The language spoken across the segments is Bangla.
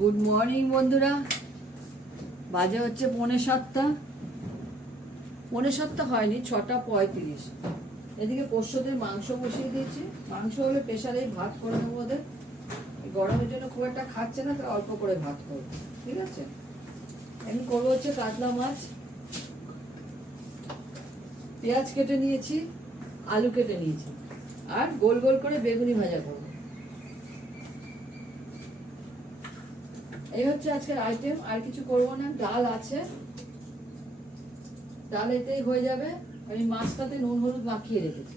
গুড মর্নিং বন্ধুরা, বাজে হচ্ছে 6:45। 6:45 হয়নি, 6:35। এদিকে পোষ্যদের মাংস বসিয়ে দিয়েছি। মাংস হলে প্রেশারেই ভাত করে নেবো ওদের। গরমের জন্য খুব একটা খাচ্ছে না, তাই অল্প করে ভাত করবো, ঠিক আছে। আমি করবো হচ্ছে কাতলা মাছ, পেঁয়াজ কেটে নিয়েছি, আলু কেটে নিয়েছি, আর গোল গোল করে বেগুনি ভাজা করবো। এই হচ্ছে আজকের আইটেম, আর কিছু করবো না। ডাল আছে, ডাল এতেই হয়ে যাবে। আমি মাছটাতে নুন হলুদ মাখিয়ে রেখেছি।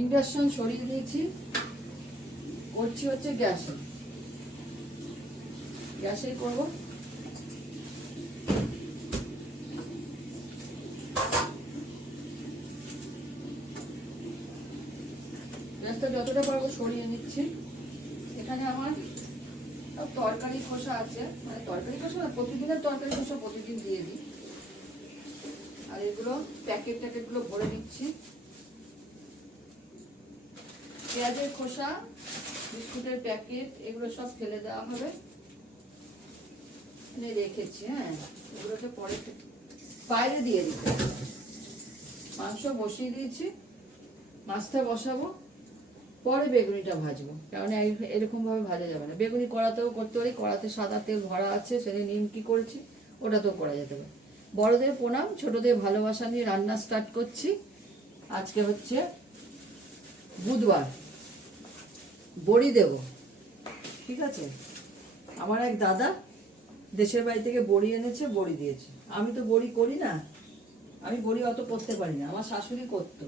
ইন্ডাকশন সরিয়ে দিয়েছি, করছি হচ্ছে গ্যাসেই করবো। গ্যাসটা যতটা পারবো সরিয়ে নিচ্ছি। এখানে আমার তরকারি খোসা আছে, মানে তরকারি খোসা না, প্রতিদিনের তরকারি খোসা প্রতিদিন দিয়ে দিই। আর এগুলো প্যাকেটগুলো ভরে নিচ্ছি। পেঁয়াজের খোসা, বিস্কুটের প্যাকেট, এগুলো সব ফেলে দেওয়া হবে। রেখেছি, হ্যাঁ, এগুলোকে পরে বাইরে দিয়ে দিতে। মাংস বসিয়ে দিয়েছি, মাছটা বসাবো, পরে বেগুনিটা ভাজবো। কারণ এরকম ভাবে ভাজা যাবে না। বেগুনি কড়াতেও করতে পারি, কড়াতে সাদা তেল ভরা আছে, সেটা নিমকি করছি, ওটাতেও করা যেতে পারে। বড়দের প্রণাম, ছোটদের ভালোবাসা নিয়ে রান্না স্টার্ট করছি। আজকে হচ্ছে বুধবার, বড়ি দেব, ঠিক আছে। আমার এক দাদা দেশের বাড়ি থেকে বড়ি এনেছে, বড়ি দিয়েছে। আমি তো বড়ি করি না, আমি বড়ি অত করতে পারি না, আমার শাশুড়ি করতো।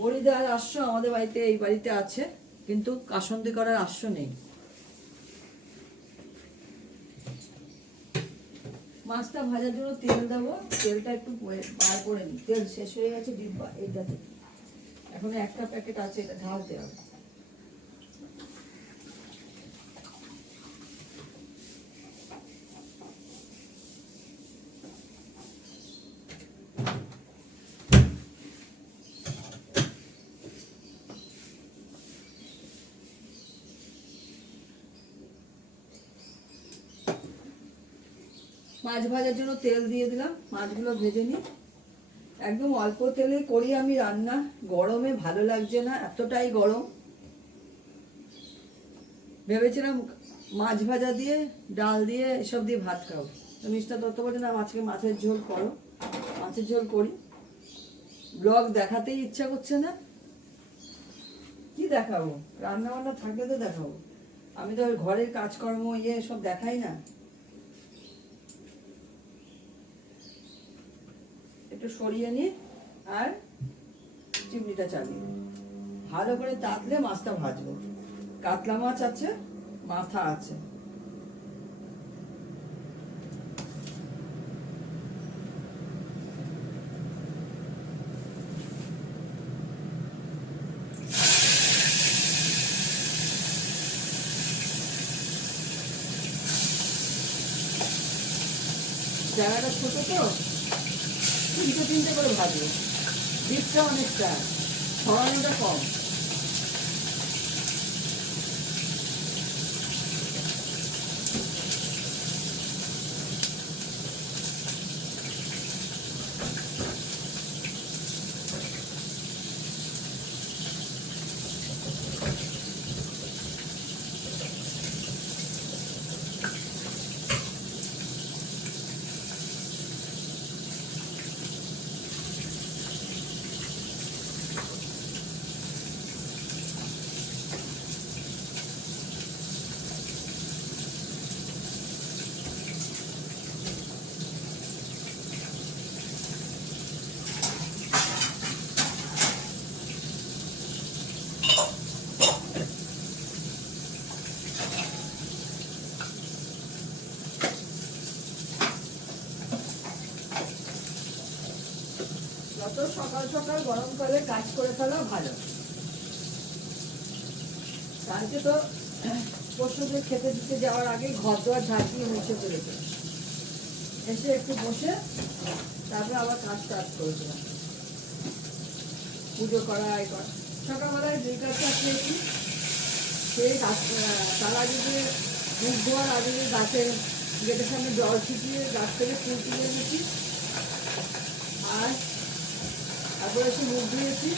বড়ি দেওয়ার আশ্য আমাদের বাড়িতে, এই বাড়িতে আছে, কিন্তু কাসন্দি করার আশ্য নেই। মাছটা ভাজার জন্য তেল দেবো, তেলটা একটু বার করে নিই। তেল শেষ হয়ে গেছে ডিব্বা এইটাতে, এখন একটা প্যাকেট আছে, এটা ঢালতে হবে। মাছ ভাজার জন্য তেল দিয়ে দিলাম, মাছগুলো ভেজে নিই। একদম অল্প তেলে করি আমি রান্না, গরমে ভালো লাগছে না, এতটাই গরম। ভেবেছিলাম মাছ ভাজা দিয়ে, ডাল দিয়ে, এসব দিয়ে ভাত খাবো। তো মিস্টার দত্ত বলে না, আজকে মাছের ঝোল করো। মাছের ঝোল করি। ব্লগ দেখাতেই ইচ্ছা করছে না, কি দেখাবো? রান্না বান্না থাকলে তো দেখাবো। আমি তো ঘরের কাজকর্ম সব দেখাই না। একটু সরিয়ে নিই, আর চিমনিটা চালিয়ে ভালো করে তাতলে মাছটা ভাজবো। কাতলা মাছ আছে, মাথা আছে। জায়গাটা ছোট তো, তিনটে করে ভাজবো। ডিপটা অনেকটা, ছড়ানোটা কম। যত সকাল সকাল গরমকালে কাজ করে ফেলা ভালো। কালকে তো পশুদের খেতে দিতে যাওয়ার আগে ঘর দোয়ার ঝাড় দিয়ে মুছে ফেলেছে, এসে একটু বসে তারপরে আবার কাজ স্টার্ট করেছিলাম। পুজো করা, করা। সকালবেলায় 2 কাপ চা খেয়েছি, সেই তালা দিয়ে মুখ ধোয়ার আগে গাছের গেটের সামনে জল ছিটিয়ে গাছ থেকে ফুল তুলে এনেছি, আর তারপরে এসে মুখ ধুয়েছি,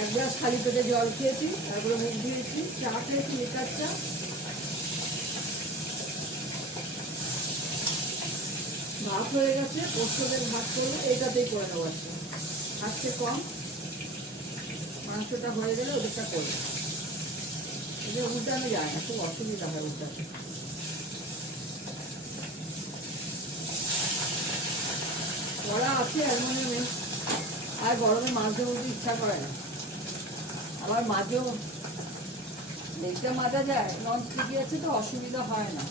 এক গ্লাস খালি পেটে জল খেয়েছি, তারপরে মুখ ধুয়েছি, চা খেয়েছি, লিকার চা। ভাত হয়ে গেছে, পোস্তদের ভাত করবো, এইটাতেই করে নেবো আজকে, আজকে কম, মাংসটা হয়ে গেলে ওদেরটা করবো। এটা উল্টানো যায় না, খুব অসুবিধা হয় উল্টাতে। কড়া আছে অ্যালুমিনিয়ামে, আর গরমে মাছ ধরতে ইচ্ছা করে না, আবার মাঝেও লেজটা মাজা যায়, নন স্টিকি আছে তো অসুবিধা হয় না।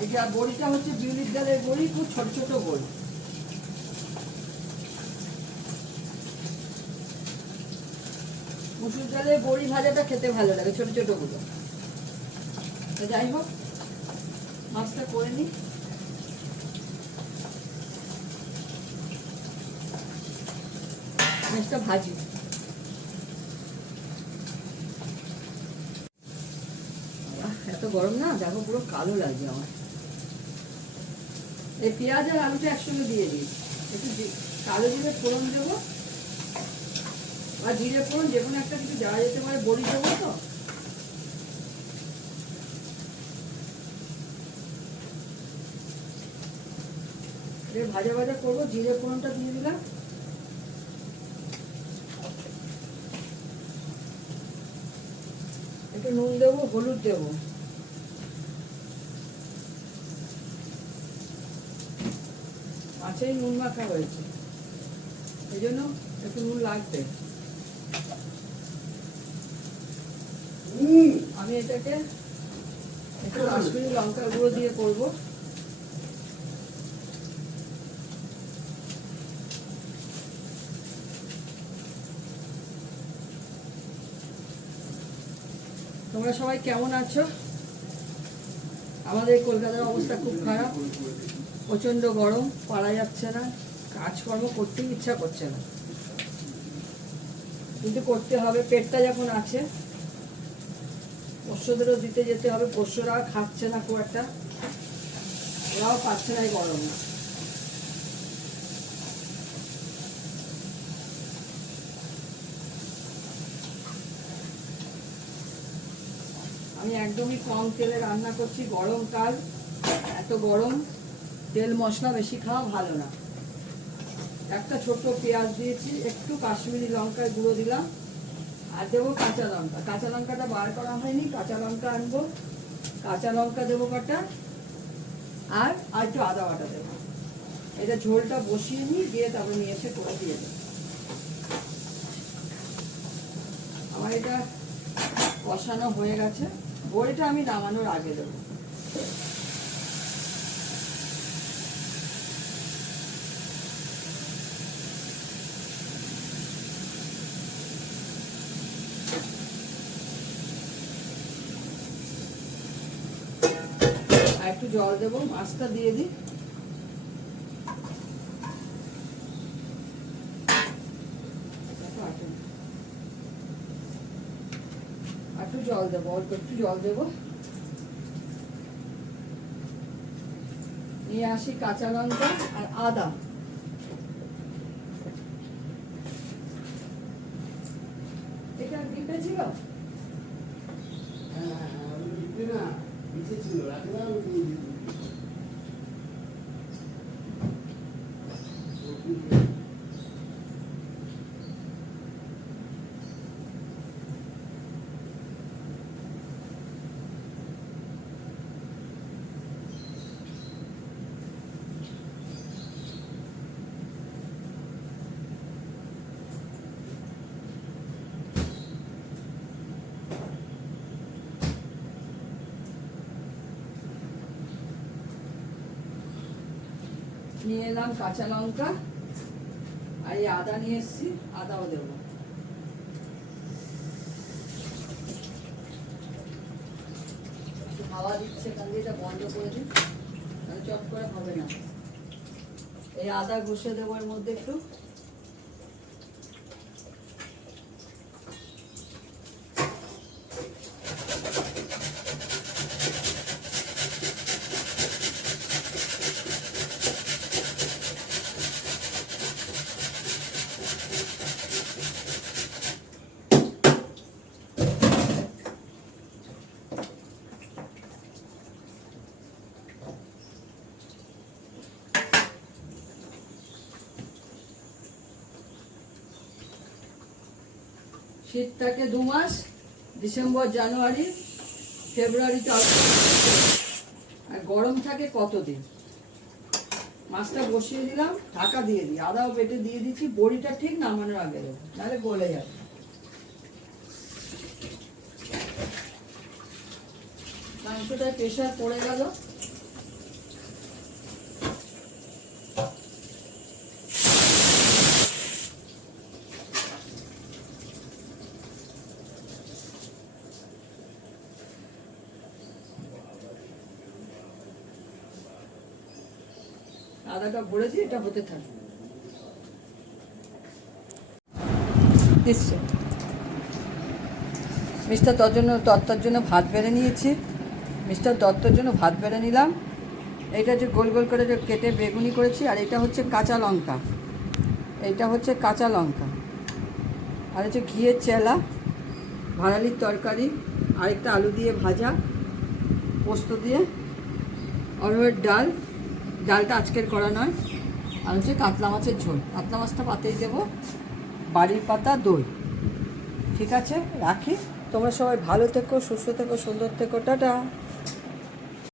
এই যে বড়িটা হচ্ছে বিউলির ডালের বড়ি, খুব ছোট ছোট বড়ি। মুসুর ডালের বড়ি ভাজাটা খেতে ভালো লাগে, ছোট ছোট গুলো। যাই হোক, মাছটা করে নি। মাছটা ভাজি। এত গরম না, দেখো পুরো কালো লাগছে আমার। এই পেঁয়াজ আর আলুটা একসঙ্গে দিয়ে দিই, একটু কালো জিরে ফোড়ন দেবো, আর জিরে ফোড়ন যে কোনো একটা কিছু দেওয়া যেতে পারে, বড়ি দেবো তো। ভাজা ভাজা করবো, জিরে ফোড়নটা দিয়ে দিলাম, একটু নুন দেবো, হলুদ দেবো, মাছেই নুন মাখা হয়েছে এই জন্য একটু নুন লাগবে। আমি এটাকে একটু কাশ্মীরি লঙ্কার গুঁড়ো দিয়ে করবো। তোমরা সবাই কেমন আছো? আমাদের কলকাতার অবস্থা খুব খারাপ, প্রচন্ড গরম, পারা যাচ্ছে না, কাজকর্ম করতেই ইচ্ছা করছে না, কিন্তু করতে হবে, পেটটা যখন আছে। পোষ্যদেরও দিতে যেতে হবে, পোষ্যরা খাচ্ছে না খুব একটা, ওরাও পাচ্ছে না এই গরম। আমি একদমই কম তেলে রান্না করছি, গরমকাল, এত গরম, তেল মশলা বেশি খাওয়া ভালো না। একটা ছোট্ট পেঁয়াজ দিয়েছি, একটু কাশ্মীরি লঙ্কার গুঁড়ো দিলাম, আর দেবো কাঁচা লঙ্কা। কাঁচা লঙ্কাটা বার করা হয়নি, কাঁচা লঙ্কা আনবো, কাঁচা লঙ্কা দেবো কটা, আর একটু আদা বাটা দেবো। এটা ঝোলটা বসিয়ে নিই, দিয়ে তারপরে নিয়ে এসে করে দিয়ে দেবো। আমার এটা কষানো হয়ে গেছে, বড়িটা আমি নামানোর আগে দেবো। আর একটু জল দেবো, মাছটা দিয়ে দিই। একটু জল দেবো, অল্প একটু জল দেবো। নিয়ে আসি কাঁচা লঙ্কা আর আদা। এটা ডিপে ছিল, নিয়ে এলাম কাঁচা লঙ্কা, আর এই আদা নিয়ে এসছি, আদাও দেবো। হাওয়া দিচ্ছে, এখান দিয়ে এটা বন্ধ করে দিই, তাহলে চট করে হবে না। এই আদা ঘষে দেবো এর মধ্যে একটু, শীত থাকে 2 মাস, ডিসেম্বর, জানুয়ারি, ফেব্রুয়ারিতে আর গরম থাকে কতদিন। মাছটা বসিয়ে দিলাম, ঢাকা দিয়ে দিই, আদাও বেটে দিয়ে দিচ্ছি, বড়িটা ঠিক নামানোর আগে দেবো, নাহলে গলে যাবে। মাংসটা প্রেশার পড়ে গেল, আদাটা ভরেছি, এটা হতে থাকে। দিচ্ছে মিস্টার দত্তর জন্য ভাত বেড়ে নিয়েছি, মিস্টার দত্তর জন্য ভাত বেড়ে নিলাম। এইটা যে গোল গোল করে যে কেটে বেগুনি করেছি, আর এটা হচ্ছে কাঁচা লঙ্কা, এইটা হচ্ছে কাঁচা লঙ্কা, আর হচ্ছে ঘিয়ের চেলা, ভাড়ালির তরকারি, আরেকটা আলু দিয়ে ভাজা, পোস্ত দিয়ে, অরহরের ডাল, ডালটা আজকের করা নয়, আর হচ্ছে কাতলা মাছের ঝোল। কাতলা মাছটা পাতেই দেবো, বাড়ির পাতা, দই। ঠিক আছে, রাখি। তোমরা সবাই ভালো থেকো, সুস্থ থেকো, সুন্দর থেকো, টাটা।